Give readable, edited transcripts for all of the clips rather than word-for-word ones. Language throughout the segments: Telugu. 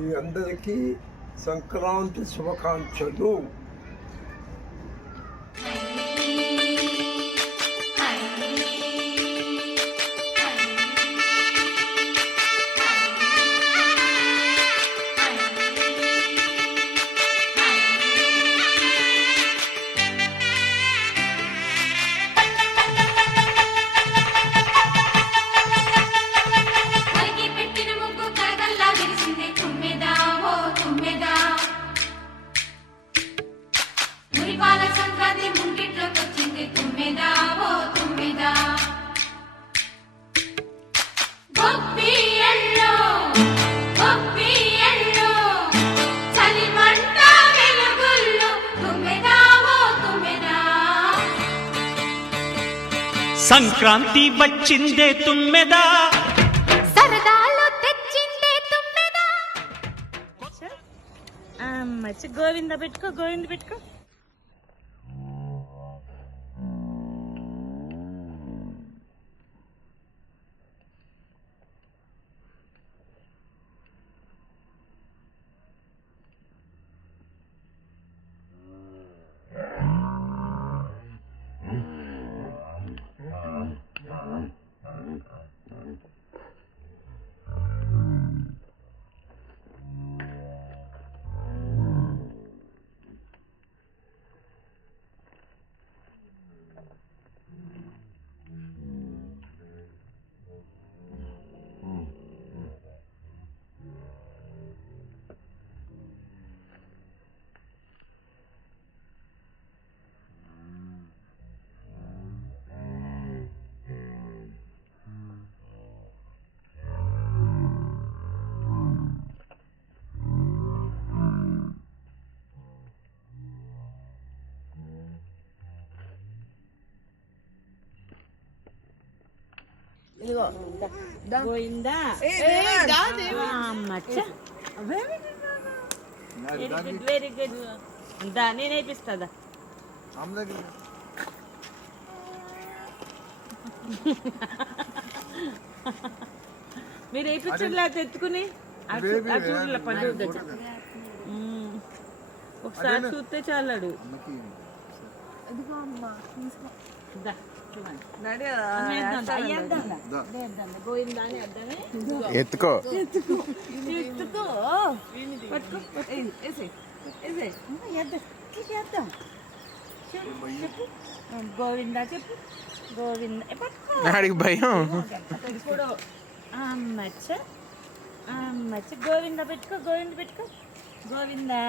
మీ అందరికీ సంక్రాంతి శుభాకాంక్షలు. సంక్రాంతి వచ్చిందే తుమ్మెదా, సరదాలు తెచ్చిందే తుమ్మెదా. గోవింద పెట్టుకో, గోవింద పెట్టుకో. Govinda very good. అంతా నేను వేపిస్తుందా? మీరు వేయించట్లా తెచ్చుకుని ఒకసారి చూస్తే చాలాడు. ఎత్తుకో గోవిందా చెప్పు. గోవింద ఆడికి భయం. అమ్మచ్చ అమ్మచ్చ గోవింద పెట్టుకో, గోవింద పెట్టుకో. గోవిందా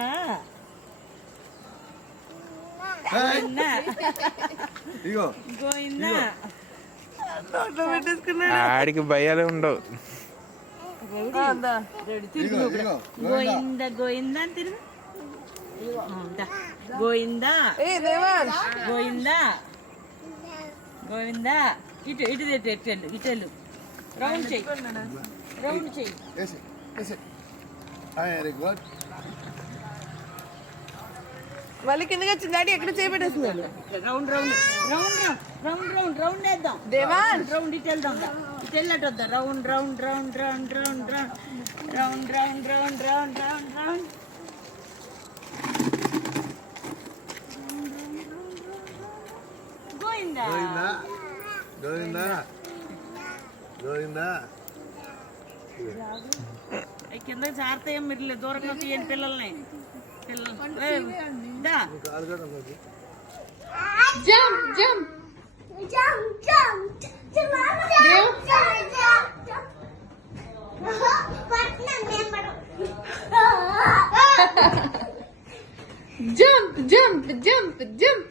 గోవిందా ఆడికి భయాలు ఉండవు. గోవింద గోవిందా అని తిరుగు. గోవిందా గోవిందా గోవిందా. ఇటు ఇటు ఇటెళ్ళు ఇటెళ్ళు. రౌండ్ చెయ్యి, రౌండ్ చెయ్యి. మళ్ళీ కిందకి వచ్చింది డాడీ. ఎక్కడ చేపెట్టేస్తున్నారు? Round round round round round round వేద్దాం. దేవాన్ రౌండ్ ఇటు వెళ్దాం. ఇటు వెళ్ళట్టు వద్దాం. Round round round round round round round round round round round round. Govinda Govinda Govinda. కిందకి జాగ్రత్తగా మీరు దూరంగా తీయండి పిల్లల్ని. Jump jump jump jump jump jump jump jump.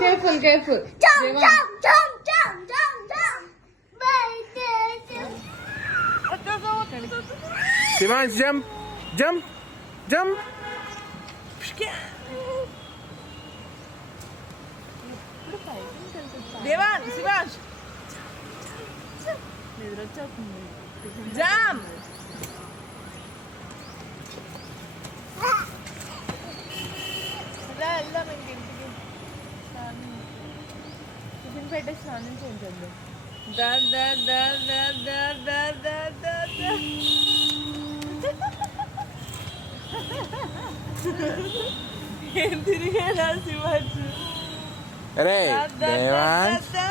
Careful careful. Shivansh jump jump jump. Devan Shivash jump. ఇలా వెళ్దాం ఇంటికి. టిఫిన్ పెట్టేసి స్నానం చేయించండి. దా దా దా దా దా దా దా దా దా. ఏం తిరిగేలా శివాజీ. అరే దా దా దా దేవాంశ్ దా.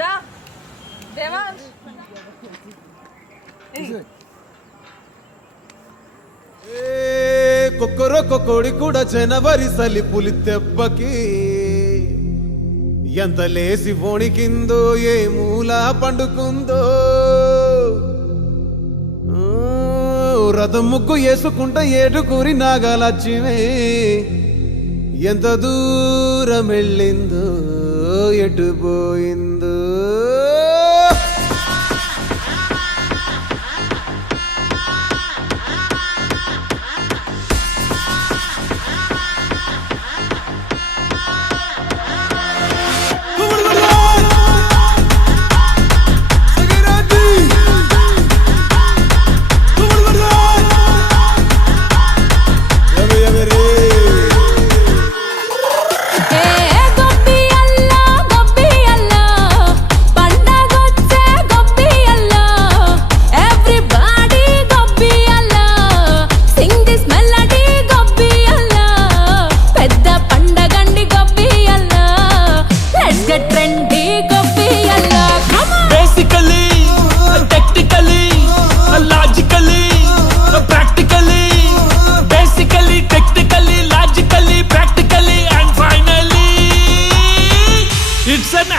దా దేవాంశ్. కొక్కరొక్క కోడి కూడా జనవరి సలి పులి దెబ్బకి ఎంత లేసి వణికిందో ఏ మూల పండుకుందో రథం ముగ్గు వేసుకుంట ఏడుకూరి నాగలక్ష్మి ఎంత దూరం వెళ్ళిందో ఎటు పోయిందో.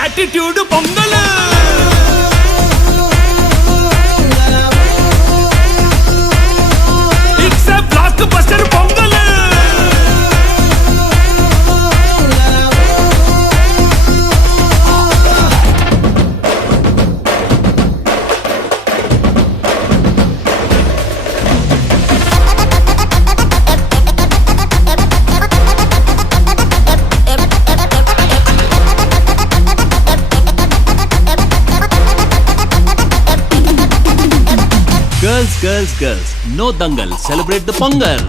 attitude pongal it's a block buster pongal Girls, no dangal, celebrate the Pongal.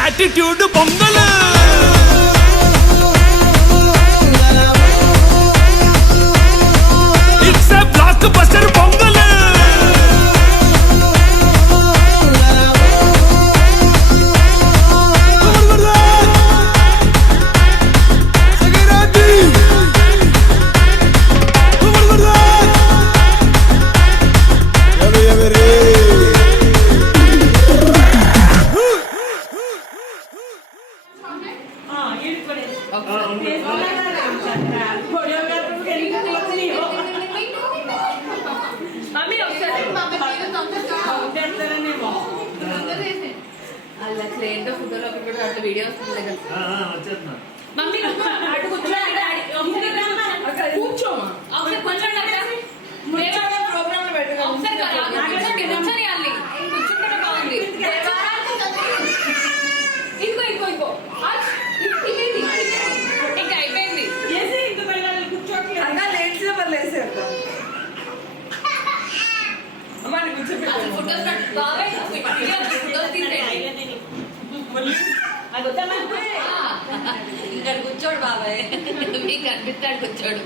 attitude pongal it's a block buster pongal ఇక్కడ కూర్చోడు బాబాయ్ మీకు కనిపిస్తాడు కూర్చోడు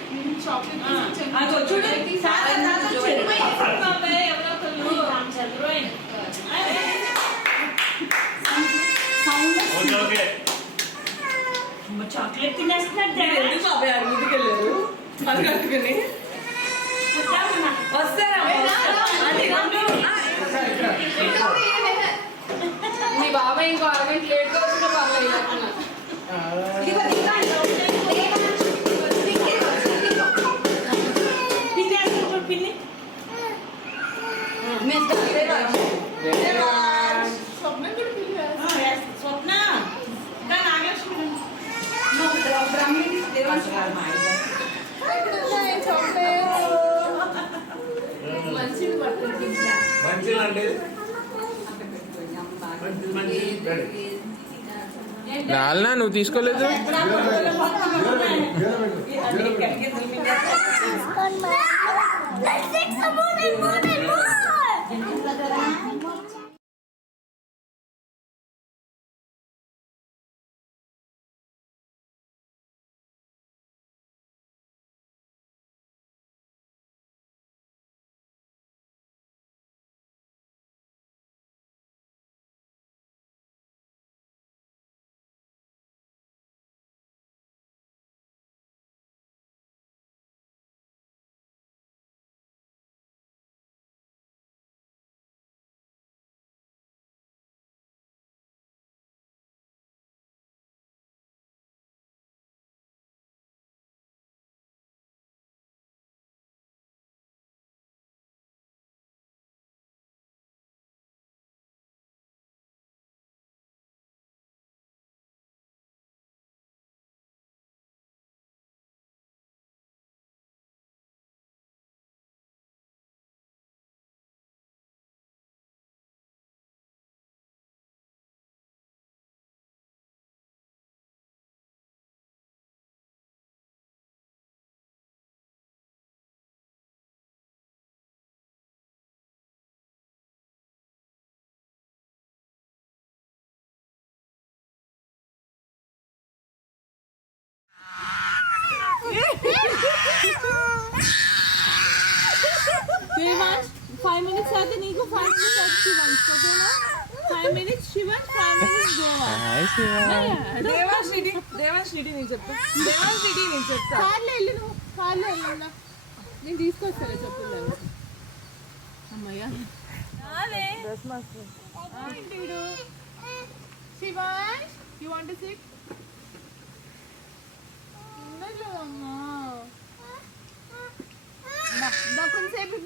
చాక్లెట్ తినేస్తున్నారు బాబాయ్ అది ముందుకెళ్ళారు అది కట్టుకుని వస్తారా బాబాయ్ ఇంకో అరగంట లేట్గా వచ్చినా పర్లేదు అట్లా. స్వప్న నాగలక్ష్మి మంచిది పట్టుకుంటా మంచిదండి నాన్న నువ్వు తీసుకోలేదు Devansh, 5 minutes అయితే నీకు 5 minutes అయితే శివాన్స్ ఓకేనా 5 minutes శివాన్స్ 5 minutes దేవాన్స్ నేను చెప్తా కార్లో వెళ్ళు నువ్వు కార్లో వెళ్ళినా నేను తీసుకొస్తాను చెప్పులు అమ్మయ్యా Shivans you want to SIT అమ్మా కొంచెంసేపు